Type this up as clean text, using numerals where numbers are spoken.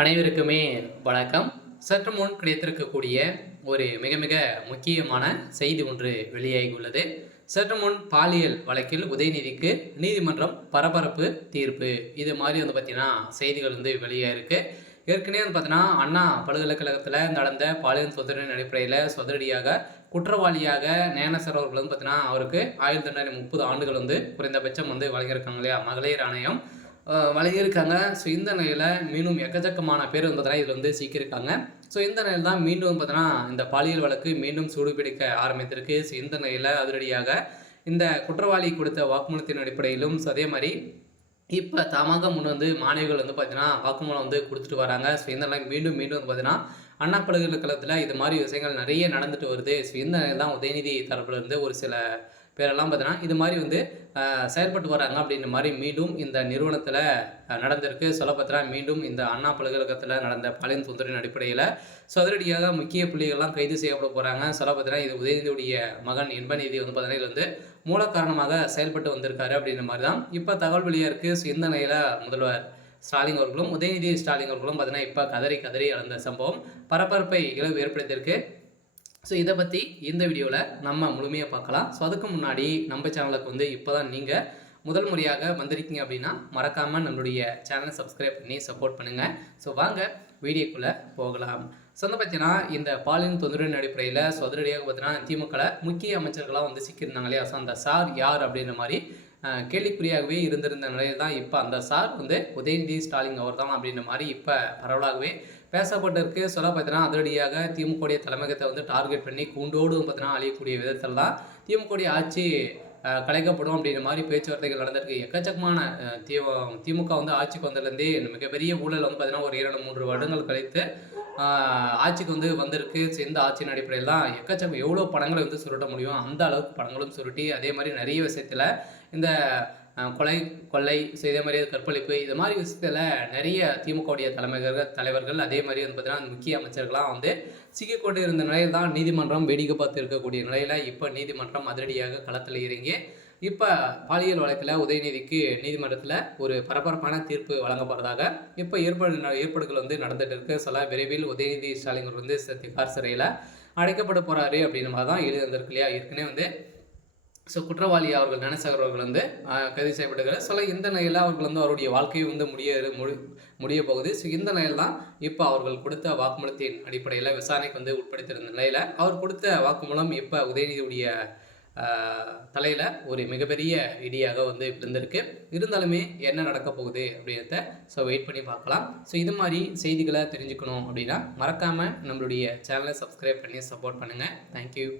அனைவருக்குமே வணக்கம். சற்று முன் கிடைத்திருக்கக்கூடிய ஒரு மிக மிக முக்கியமான செய்தி ஒன்று வெளியாகியுள்ளது. சற்று முன் பாலியல் வழக்கில் உதயநிதிக்கு நீதிமன்றம் பரபரப்பு தீர்ப்பு. இது மாதிரி பார்த்தீங்கன்னா செய்திகள் வெளியாயிருக்கு. ஏற்கனவே பார்த்தீங்கன்னா அண்ணா பல்கலைக்கழகத்தில் நடந்த பாலியல் தொந்தரவின் அடிப்படையில் சொதரடியாக குற்றவாளியாக ஞானசர் அவர்கள் பார்த்தீங்கன்னா அவருக்கு ஆயுள் தண்டனை 30 ஆண்டுகள் குறைந்தபட்சம் வழங்கியிருக்காங்க இல்லையா, மகளிர் ஆணையம் வழங்கியிருக்காங்க. ஸோ இந்த நிலையில் மீண்டும் எக்கச்சக்கமான பேர் பார்த்தீங்கன்னா இதில் சிக்கியிருக்காங்க. ஸோ இந்த நிலையில் தான் மீண்டும் பார்த்தீங்கன்னா இந்த பாலியல் வழக்கு மீண்டும் சூடுபிடிக்க ஆரம்பித்திருக்கு. ஸோ இந்த நிலையில் அதிரடியாக இந்த குற்றவாளி கொடுத்த வாக்குமூலத்தின் அடிப்படையிலும் அதே மாதிரி இப்போ தமாக முன் மாணவிகள் பார்த்தீங்கன்னா வாக்குமூலம் கொடுத்துட்டு வராங்க. ஸோ இந்த நிலையில் மீண்டும் மீண்டும் பார்த்தீங்கன்னா அண்ணா பல்கலைக்கழகத்தில் இது மாதிரி விஷயங்கள் நிறைய நடந்துட்டு வருது. ஸோ இந்த நிலையில் தான் உதயநிதி தரப்புலேருந்து ஒரு சில பேரெல்லாம் பார்த்தீங்கன்னா இது மாதிரி செயல்பட்டு வராங்க அப்படின்ற மாதிரி மீண்டும் இந்த நிறுவனத்தில் நடந்திருக்கு. சொல்ல பார்த்தீங்கன்னா மீண்டும் இந்த அண்ணா பல்கலைக்கழகத்தில் நடந்த பாலியல் தொந்தரவின் அடிப்படையில் சதுரடியாக முக்கிய புள்ளிகள்லாம் கைது செய்யப்பட போகிறாங்க. சொல்ல பார்த்தீங்கன்னா இது உதயநிதியுடைய மகன் இன்பநிதி பார்த்தீங்கன்னா இதில் மூல காரணமாக செயல்பட்டு வந்திருக்காரு அப்படின்ற மாதிரி தான் இப்போ தகவல் வெளியாக இருக்குது. ஸோ இந்த நிலையில் முதல்வர் ஸ்டாலின் அவர்களும் உதயநிதி ஸ்டாலின் அவர்களும் பார்த்தீங்கன்னா இப்போ கதறி கதறி அளந்த சம்பவம் பரபரப்பை இழவு ஏற்படுத்தியிருக்கு. ஸோ இதை பற்றி இந்த வீடியோவில் நம்ம முழுமையாக பார்க்கலாம். ஸோ அதுக்கு முன்னாடி நம்ம சேனலுக்கு இப்போ தான் நீங்கள் முதல் முறையாக வந்திருக்கீங்க அப்படின்னா மறக்காமல் நம்மளுடைய சேனலை சப்ஸ்கிரைப் பண்ணி சப்போர்ட் பண்ணுங்கள். ஸோ வாங்க வீடியோக்குள்ளே போகலாம். ஸோ பார்த்தீங்கன்னா இந்த பாலியல் தொந்தரவின் அடிப்படையில் அதிரடியாக பார்த்தீங்கன்னா திமுக முக்கிய அமைச்சர்களாக சிக்கியிருந்தாங்க இல்லையா. ஸோ அந்த சார் யார் அப்படின்ற மாதிரி கேள்விக்குறியாகவே இருந்திருந்த நிலையில் தான் இப்போ அந்த சார் உதயநிதி ஸ்டாலின் அவர் தான் அப்படின்ற மாதிரி இப்போ பரவலாகவே பேசப்பட்டிருக்கு. சொல்ல பார்த்தீங்கன்னா அதிரடியாக திமுக தலைமையகத்தை டார்கெட் பண்ணி கூண்டோடு பார்த்தீங்கன்னா அழியக்கூடிய விதத்தில் தான் திமுக ஆட்சி கலைக்கப்படும் அப்படின்ற மாதிரி பேச்சுவார்த்தைகள் நடந்திருக்கு. எக்கச்சக்கமான திமுக ஆட்சிக்கு வந்ததுலேருந்தே மிகப்பெரிய ஊழல் பார்த்தீங்கன்னா ஒரு 2-3 வருடங்கள் கழித்து ஆட்சிக்கு வந்திருக்கு. இந்த ஆட்சியின் அடிப்படையில் தான் எக்கச்சக்கம் எவ்வளோ படங்களை சுருட்ட முடியும் அந்த அளவுக்கு படங்களும் சுருட்டி அதே மாதிரி நிறைய விஷயத்தில் இந்த கொலை கொள்ளை இதே மாதிரி கற்பழிப்பு இது மாதிரி விஷயத்தில் நிறைய திமுகவுடைய தலைவர்கள் அதே மாதிரி பார்த்தீங்கன்னா முக்கிய அமைச்சர்கள்லாம் சிக்கிக்கொண்டு இருந்த நிலையில் தான் நீதிமன்றம் வேடிக்கை பார்த்து இருக்கக்கூடிய நிலையில் இப்போ நீதிமன்றம் அதிரடியாக களத்தில் இறங்கி இப்போ பாலியல் வழக்கில் உதயநிதிக்கு நீதிமன்றத்தில் ஒரு பரபரப்பான தீர்ப்பு வழங்கப்படுறதாக இப்போ ஏற்பாடுகள் நடந்துட்டு இருக்கு. சொல்ல விரைவில் உதயநிதி ஸ்டாலின் திகார் சிறையில் அடைக்கப்பட போகிறாரு அப்படின்ற மாதிரி தான் எழுதி வந்திருக்கு இல்லையா. ஏற்கனவே ஸோ குற்றவாளி அவர்கள் ஞானசேகர் அவர்கள் கைது செய்யப்பட்டிருக்காரு. சொல்ல இந்த நிலையில் அவர்கள் அவருடைய வாழ்க்கையை முடிய போகுது. ஸோ இந்த நிலையில் தான் இப்போ அவர்கள் கொடுத்த வாக்குமூலத்தின் அடிப்படையில் விசாரணைக்கு உட்படுத்தியிருந்த நிலையில் அவர் கொடுத்த வாக்குமூலம் இப்போ உதயநிதியுடைய தலையில் ஒரு மிகப்பெரிய இடியாக விழுந்திருக்கு. இருந்தாலுமே என்ன நடக்க போகுது அப்படின்றத ஸோ வெயிட் பண்ணி பார்க்கலாம். ஸோ இது மாதிரி செய்திகளை தெரிஞ்சுக்கணும் அப்படின்னா மறக்காமல் நம்மளுடைய சேனலை சப்ஸ்கிரைப் பண்ணி சப்போர்ட் பண்ணுங்கள். தேங்க்யூ.